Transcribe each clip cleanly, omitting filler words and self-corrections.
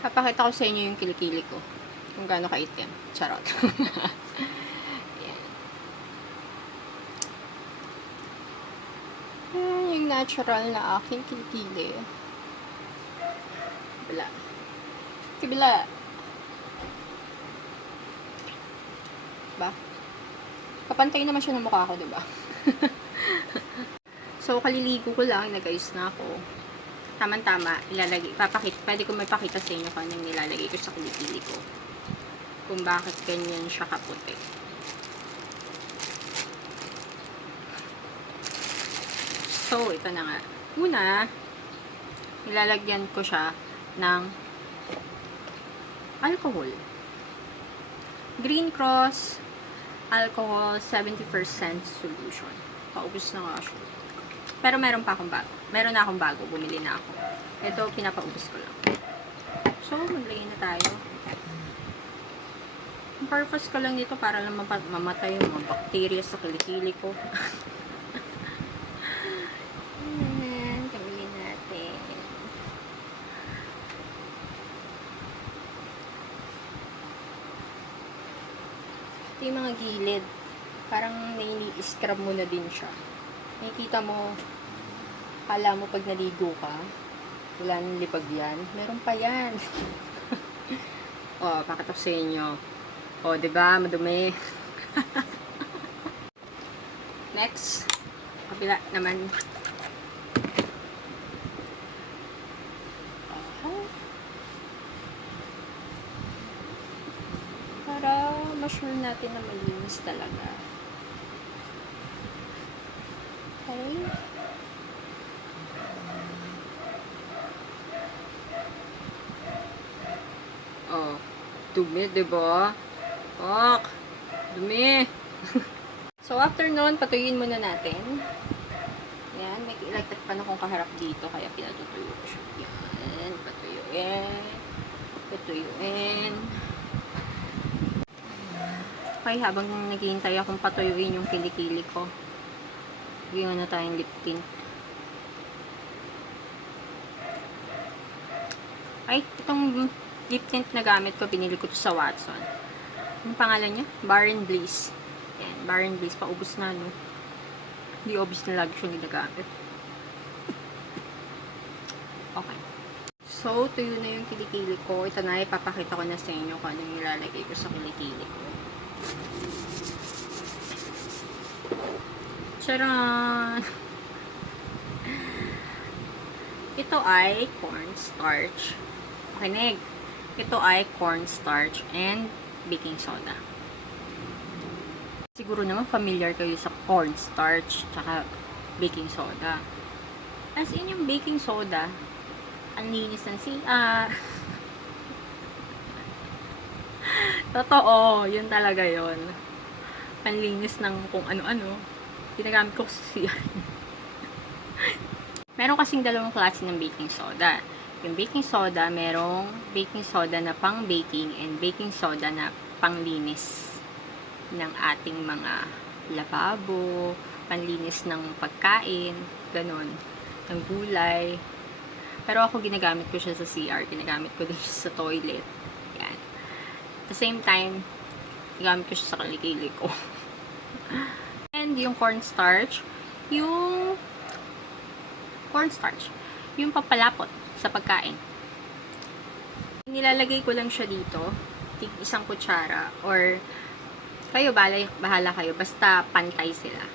Papakita ko sa inyo yung kilikili ko. Kung gaano kaitim. Charot. Yan. Yan yung natural na aking kilikili. Kabila. Kabila. Ba? Kapantay naman siya ng mukha ko, diba? So, kaliligo ko lang. Nag-ayos na ako. Tama-tama, ilalagay, pwede ko mapakita sa inyo kung anong nilalagay ko sa kilikili ko. Kung bakit ganyan siya kaputi. So, ito na nga. Una, ilalagyan ko siya ng alcohol. Green Cross alcohol 70% solution. Paubos na nga siya. Pero meron pa akong bago. Meron na akong bago. Bumili na ako. Ito, pinapaubos ko lang. So, maglagay na tayo. Ang purpose ko lang dito para lang mamatay yung mga bacteria sa kilikili ko. Ayan, kamilin natin. Ito yung mga gilid. Parang nai-scrub mo na din siya. Nakikita mo, kala mo pag naligo ka, wala nang lipag yan. Meron pa yan. O, pakita ko sa inyo. O, diba? Madumi. Next. Kabila naman. Para ma-sure natin na malinis talaga. Okay. Oh, dumi, diba? Ok, dumi. So, after nun, patuyuin muna natin. Yan, may ilagtat pa na kung kaharap dito, kaya pinatutuyo ko siya. Yan, patuyuin. Patuyuin. Okay, habang naghihintay akong patuyuin yung kilikili ko, bigyan na tayong lip tint. Ay, itong lip tint na gamit ko, binili ko to sa Watson. Anong pangalan niya? Barren Bliss. Yan, Barren Bliss. Paubos na, no? Hindi obvious na lagi siya nagagamit. Okay. So, tuyo na yung kilikili ko. Ito na, ipapakita ko na sa inyo kung anong ilalagay ko sa kilikili ko. Charan! Ito ay cornstarch. Pakinig. Ito ay cornstarch and baking soda. Siguro naman familiar kayo sa cornstarch tsaka baking soda. As in yung baking soda, ang linis ng CR. Totoo, yun talaga yun. Ang linis ng kung ano-ano. Ginagamit ko sa CR. Meron kasing dalawang klase ng baking soda. Yung baking soda, merong baking soda na pang baking and baking soda na panglinis ng ating mga lababo, panlinis ng pagkain, ganun, ng gulay. Pero ako ginagamit ko siya sa CR, ginagamit ko din siya sa toilet. Yan. At the same time, ginagamit ko siya sa kilikili ko. And yung cornstarch, yung papalapot sa pagkain. Nilalagay ko lang siya dito, isang kutsara, or kayo, bahala kayo, basta pantay sila.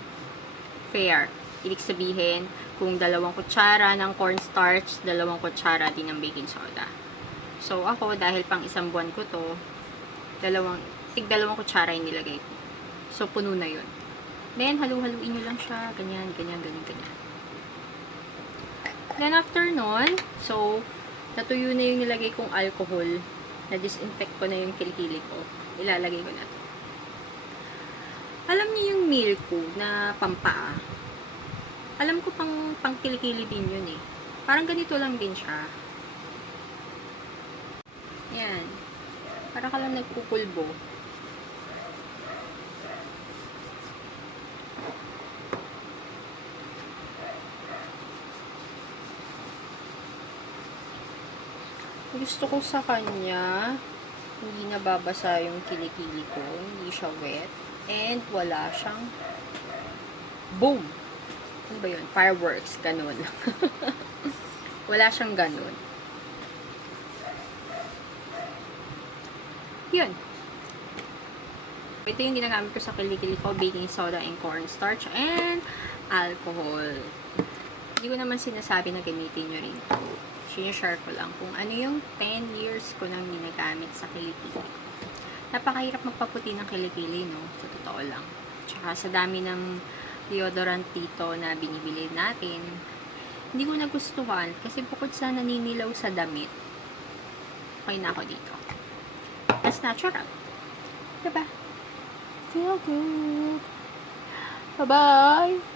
Fair. Ibig sabihin, kung 2 kutsara ng cornstarch, 2 kutsara din ng baking soda. So, ako, dahil pang 1 buwan ko to, 2 kutsara yung nilagay ko. So, puno na yun. Then, halu-haluin nyo lang siya, ganyan, ganyan, ganyan, ganyan. Then, after nun, so, natuyo na yung nilagay kong alcohol, na-disinfect ko na yung kilikili ko, ilalagay ko na to. Alam niyo yung Milko na pampaa? Alam ko pang kilikili din yun eh. Parang ganito lang din siya. Yan. Para ka lang nagpupulbo. Ibig gusto ko sa kanya, hindi nababasa yung kilikili ko, hindi siya wet, and wala siyang boom. Ano ba yun? Fireworks, ganun. Wala siyang ganun. Yun. Ito yung ginagamit ko sa kilikili ko, baking soda and cornstarch and alcohol. Hindi ko naman sinasabi na gamitin nyo rin ito. Sinishare ko lang kung ano yung 10 years ko nang ginagamit sa kilikili. Napakahirap magpaputi ng kilikili, no? Sa totoo lang. Tsaka sa dami ng deodorant dito na binibili natin, hindi ko nagustuhan kasi bukod sa naninilaw sa damit, okay na ako dito. That's natural. Diba? Feel good. Bye-bye!